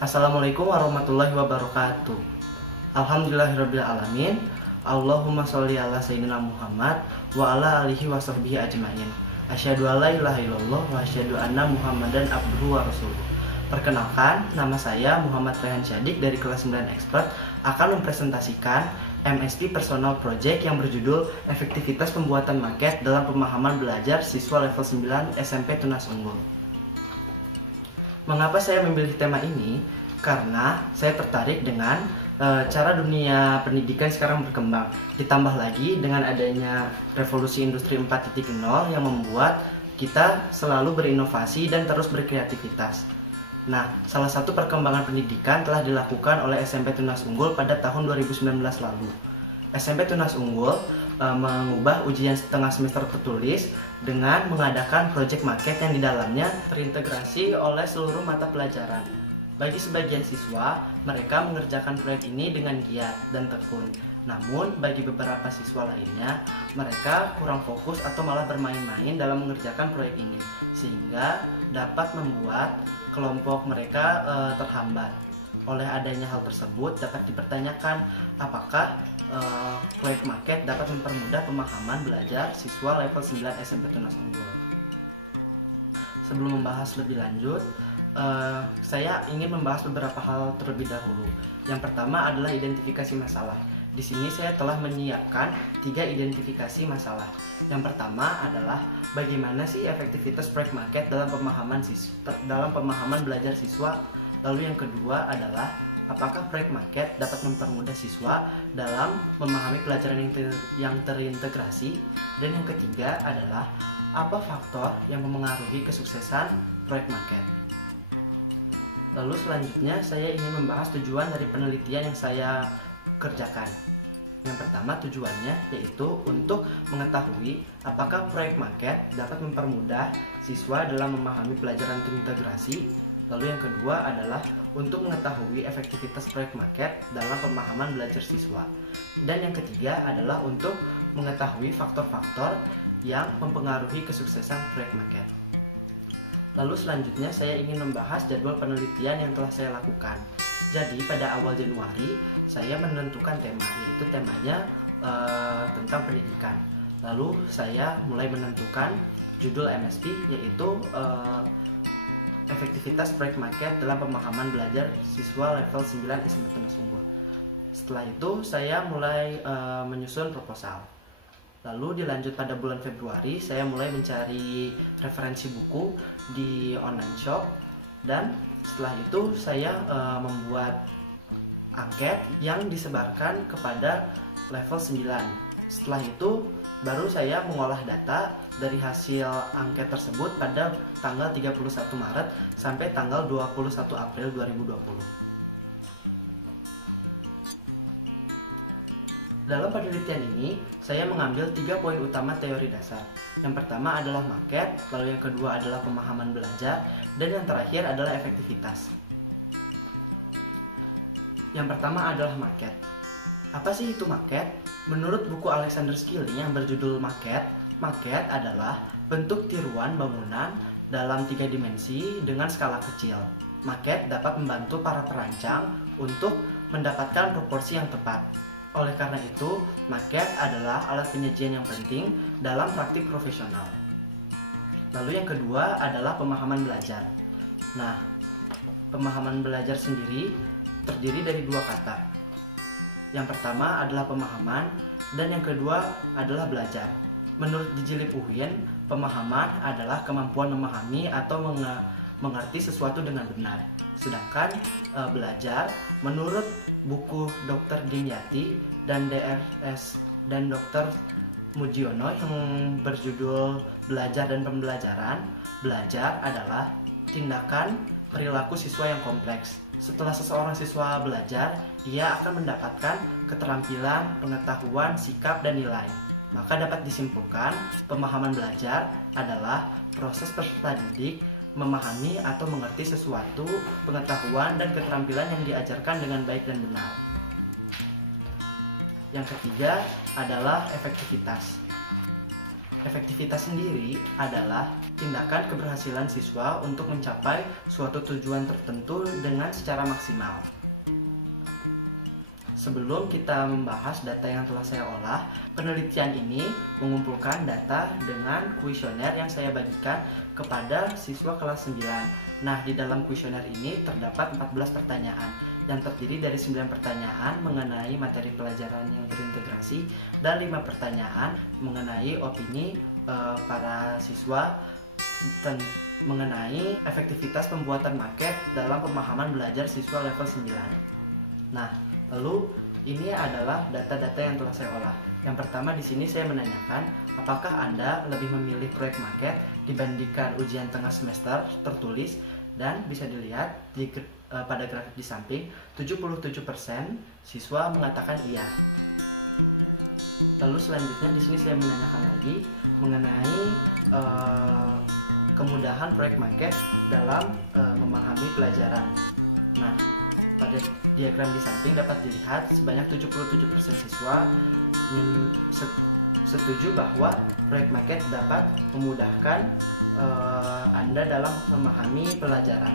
Assalamualaikum warahmatullahi wabarakatuh. Alhamdulillahirabbil alamin. Allahumma sholli ala sayyidina Muhammad wa ala alihi wa sahbihi ajmain. Asyhadu an la ilaha illallah wa asyhadu anna Muhammadan abduhu wa rasuluh. Perkenalkan, nama saya Muhammad Rehan Syadik dari kelas 9 Expert akan mempresentasikan MSP Personal Project yang berjudul Efektivitas Pembuatan Maket dalam Pemahaman Belajar Siswa Level 9 SMP Tunas Unggul. Mengapa saya memilih tema ini? Karena saya tertarik dengan cara dunia pendidikan sekarang berkembang. Ditambah lagi dengan adanya revolusi industri 4.0 yang membuat kita selalu berinovasi dan terus berkreativitas. Nah, salah satu perkembangan pendidikan telah dilakukan oleh SMP Tunas Unggul pada tahun 2019 lalu. SMP Tunas Unggul mengubah ujian setengah semester tertulis dengan mengadakan proyek maket yang di dalamnya terintegrasi oleh seluruh mata pelajaran. Bagi sebagian siswa, mereka mengerjakan proyek ini dengan giat dan tekun. Namun, bagi beberapa siswa lainnya, mereka kurang fokus atau malah bermain-main dalam mengerjakan proyek ini, sehingga dapat membuat kelompok mereka terhambat. Oleh adanya hal tersebut, dapat dipertanyakan apakah proyek maket dapat mempermudah pemahaman belajar siswa level 9 SMP Tunas Unggul. Sebelum membahas lebih lanjut, saya ingin membahas beberapa hal terlebih dahulu. Yang pertama adalah identifikasi masalah. Di sini saya telah menyiapkan 3 identifikasi masalah. Yang pertama adalah bagaimana sih efektivitas proyek maket dalam pemahaman belajar siswa. Lalu yang kedua adalah apakah proyek maket dapat mempermudah siswa dalam memahami pelajaran yang terintegrasi? Dan yang ketiga adalah apa faktor yang memengaruhi kesuksesan proyek maket? Lalu selanjutnya saya ingin membahas tujuan dari penelitian yang saya kerjakan. Yang pertama tujuannya yaitu untuk mengetahui apakah proyek maket dapat mempermudah siswa dalam memahami pelajaran terintegrasi. Lalu yang kedua adalah untuk mengetahui efektivitas proyek maket dalam pemahaman belajar siswa. Dan yang ketiga adalah untuk mengetahui faktor-faktor yang mempengaruhi kesuksesan proyek maket. Lalu selanjutnya saya ingin membahas jadwal penelitian yang telah saya lakukan. Jadi pada awal Januari saya menentukan tema, yaitu temanya tentang pendidikan. Lalu saya mulai menentukan judul MSP, yaitu efektivitas proyek maket dalam pemahaman belajar siswa level 9 SMP Tunas Unggul. Setelah itu saya mulai menyusun proposal. Lalu dilanjut pada bulan Februari saya mulai mencari referensi buku di online shop. Dan setelah itu saya membuat angket yang disebarkan kepada level 9. Setelah itu baru saya mengolah data dari hasil angket tersebut pada tanggal 31 Maret sampai tanggal 21 April 2020. Dalam penelitian ini, saya mengambil 3 poin utama teori dasar. Yang pertama adalah maket, lalu yang kedua adalah pemahaman belajar, dan yang terakhir adalah efektivitas. Yang pertama adalah maket. Apa sih itu maket? Menurut buku Alexander Skilling yang berjudul Maket adalah bentuk tiruan bangunan dalam 3 dimensi dengan skala kecil. Maket dapat membantu para perancang untuk mendapatkan proporsi yang tepat. Oleh karena itu, maket adalah alat penyajian yang penting dalam praktik profesional. Lalu yang kedua adalah pemahaman belajar. Nah, pemahaman belajar sendiri terdiri dari 2 kata. Yang pertama adalah pemahaman, dan yang kedua adalah belajar. Menurut Dijilip Uhuyen, pemahaman adalah kemampuan memahami atau mengerti sesuatu dengan benar. Sedangkan belajar, menurut buku Dr. Dimyati dan DRS dan Dr. Mujiono yang berjudul Belajar dan Pembelajaran, belajar adalah tindakan perilaku siswa yang kompleks. Setelah seseorang siswa belajar, ia akan mendapatkan keterampilan, pengetahuan, sikap, dan nilai. Maka dapat disimpulkan, pemahaman belajar adalah proses peserta didik memahami atau mengerti sesuatu, pengetahuan, dan keterampilan yang diajarkan dengan baik dan benar. Yang ketiga adalah efektivitas. Efektivitas sendiri adalah tindakan keberhasilan siswa untuk mencapai suatu tujuan tertentu dengan secara maksimal. Sebelum kita membahas data yang telah saya olah, penelitian ini mengumpulkan data dengan kuesioner yang saya bagikan kepada siswa kelas 9. Nah, di dalam kuesioner ini terdapat 14 pertanyaan yang terdiri dari 9 pertanyaan mengenai materi pelajaran yang terintegrasi dan 5 pertanyaan mengenai opini para siswa mengenai efektivitas pembuatan maket dalam pemahaman belajar siswa level 9. Nah, lalu ini adalah data-data yang telah saya olah. Yang pertama di sini saya menanyakan apakah Anda lebih memilih proyek maket dibandingkan ujian tengah semester tertulis, dan bisa dilihat pada grafik di samping 77% siswa mengatakan iya. Lalu selanjutnya di sini saya menanyakan lagi mengenai kemudahan proyek maket dalam memahami pelajaran. Nah, pada diagram di samping dapat dilihat sebanyak 77% siswa setuju bahwa proyek maket dapat memudahkan Anda dalam memahami pelajaran.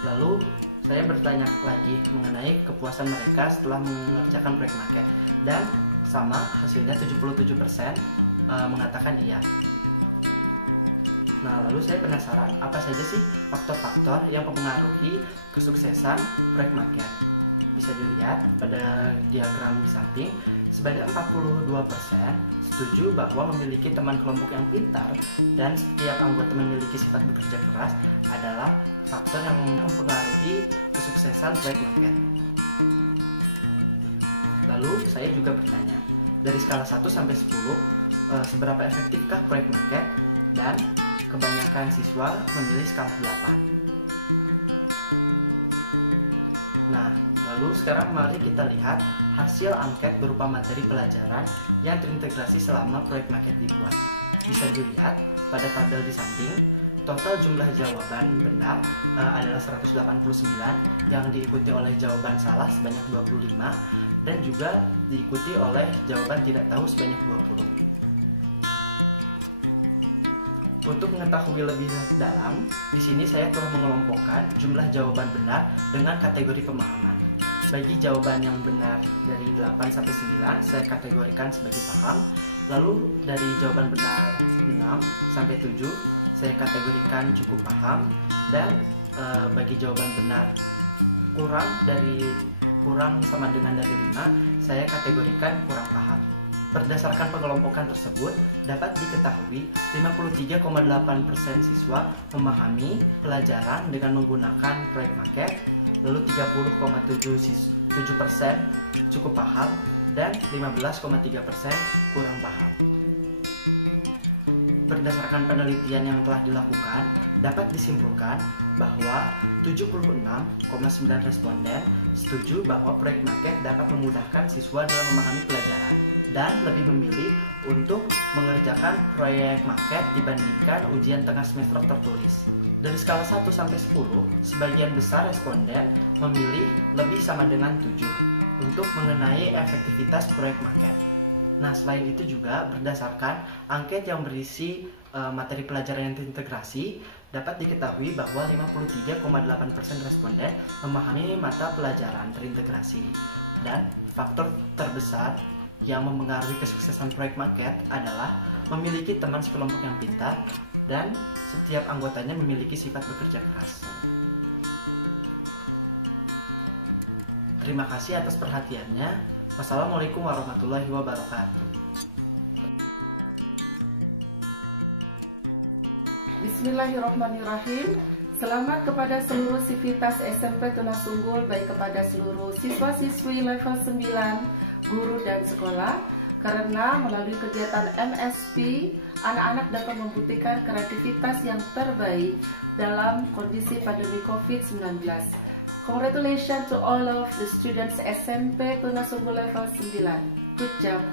Lalu saya bertanya lagi mengenai kepuasan mereka setelah mengerjakan proyek maket, dan sama hasilnya 77% mengatakan iya. Nah, lalu saya penasaran, apa saja sih faktor-faktor yang mempengaruhi kesuksesan proyek maket? Bisa dilihat pada diagram di samping, sebanyak 42% setuju bahwa memiliki teman kelompok yang pintar dan setiap anggota memiliki sifat bekerja keras adalah faktor yang mempengaruhi kesuksesan proyek maket. Lalu saya juga bertanya, dari skala 1 sampai 10, seberapa efektifkah proyek maket? Dan kebanyakan siswa memilih skala 8. Nah, lalu sekarang mari kita lihat hasil angket berupa materi pelajaran yang terintegrasi selama proyek maket dibuat. Bisa dilihat pada tabel di samping, total jumlah jawaban benar adalah 189, yang diikuti oleh jawaban salah sebanyak 25, dan juga diikuti oleh jawaban tidak tahu sebanyak 20. Untuk mengetahui lebih dalam, di sini saya telah mengelompokkan jumlah jawaban benar dengan kategori pemahaman. Bagi jawaban yang benar dari 8 sampai 9, saya kategorikan sebagai paham. Lalu dari jawaban benar 6 sampai 7, saya kategorikan cukup paham. Dan bagi jawaban benar kurang sama dengan dari 5, saya kategorikan kurang paham. Berdasarkan pengelompokan tersebut, dapat diketahui 53,8% siswa memahami pelajaran dengan menggunakan proyek maket, lalu 30,7% cukup paham, dan 15,3% kurang paham. Berdasarkan penelitian yang telah dilakukan, dapat disimpulkan bahwa 76,9 responden setuju bahwa proyek maket dapat memudahkan siswa dalam memahami pelajaran dan lebih memilih untuk mengerjakan proyek maket dibandingkan ujian tengah semester tertulis. Dari skala 1 sampai 10, sebagian besar responden memilih lebih sama dengan 7 untuk mengenai efektivitas proyek maket. Nah, selain itu juga berdasarkan angket yang berisi materi pelajaran yang terintegrasi, dapat diketahui bahwa 53,8% responden memahami mata pelajaran terintegrasi. Dan faktor terbesar yang mempengaruhi kesuksesan proyek maket adalah memiliki teman sekelompok yang pintar dan setiap anggotanya memiliki sifat bekerja keras. Terima kasih atas perhatiannya. Wassalamualaikum warahmatullahi wabarakatuh. Bismillahirrahmanirrahim. Selamat kepada seluruh sivitas SMP Tunasunggul, baik kepada seluruh siswa-siswi level 9, guru dan sekolah, karena melalui kegiatan MSP, anak-anak dapat membuktikan kreativitas yang terbaik dalam kondisi pandemi COVID-19. Congratulations to all of the students SMP Tunasunggul level 9. Good job.